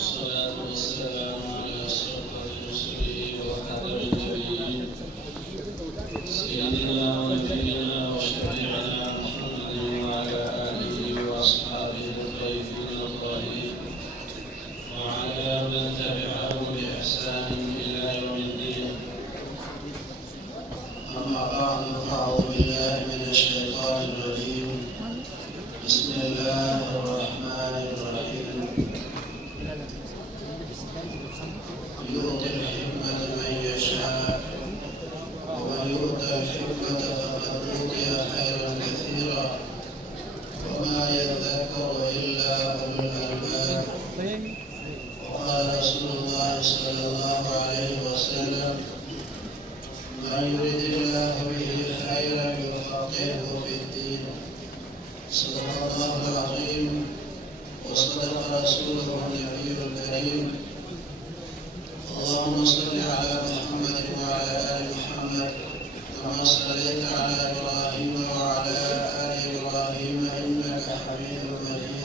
والصلاة والسلام على أشرف رسله وخاتم النبيين سيدنا ونبينا وشفيعنا محمد وعلى آله وأصحابه الطيبين الطاهرين وعلى من تبعهم بإحسان إلى يوم الدين. أما بعد فأعوذ بالله من الشيطان الرجيم. بسم الله الرحمن الرحيم. يؤتي الحكمة من يشاء ومن يؤت الحكمة فقد أوتي خيرا كثيرا وما يذكر إلا أولو الألباب. وقال رسول الله صلى الله عليه وسلم: من يرد الله به خيرا يفقهه في الدين. صدق الله العظيم وصدق رسوله النبي الكريم. اللهم صل على محمد وعلى آل محمد كما صليت على إبراهيم وعلى آل إبراهيم إنك حميد مجيد.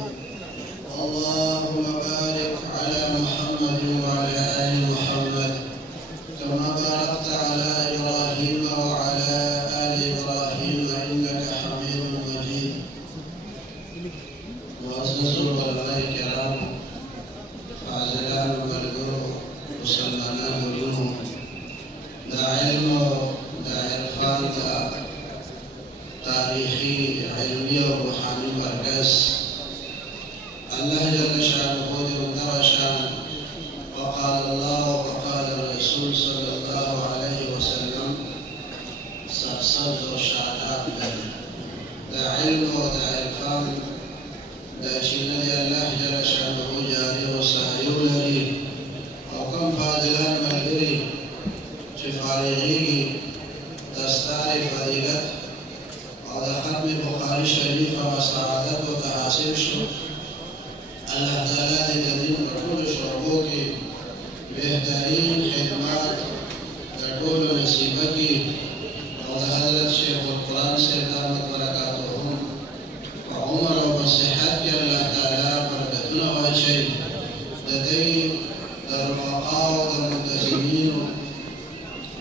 اللهم بارك على محمد وعلى آل محمد كما باركت على إبراهيم وعلى آل إبراهيم إنك حميد مجيد. معزز العلماء الكرام فاضلان والجروح مسلمان اليوم دا علم دا عرفان دا تاريخي علمي وروحاني مركز الله جل شانه ودر شان. وقال الله وقال الرسول صلى الله عليه وسلم سأصدر شعراء دا علم ودا عرفان دا شنو الله جل شانه جاري وسعيو لري وكم فاضلان ملګري چې فارغېږي دستار فضیلت او د ختم بخاري شریف او سعادت ورته حاصل شو. الله تعالی دې د دې په ټولو شعبو کې بهترین خدمات د ټولو نصیبه کړي او د حضرت شیخ القرآن صاحب دامت برکاتهم په عمر او په صحت کې الله تعالی برکتونه واچوي. د دې د رفقا او د ملتزمینو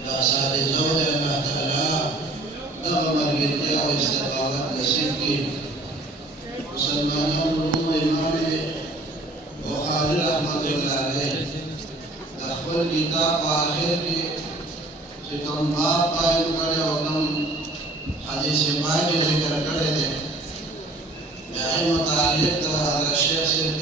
د اساتذو د الله تعالی دغه ملګرتیا او استقامت نصیب کړي. مسلمانانو نوم امام بخاري رحمت الله علیه د خپل کتاب په آخر کې چې کوم باب قایم کړی او کوم حدیث پاک ذکر کړی دی د هغې متعلق د شیخ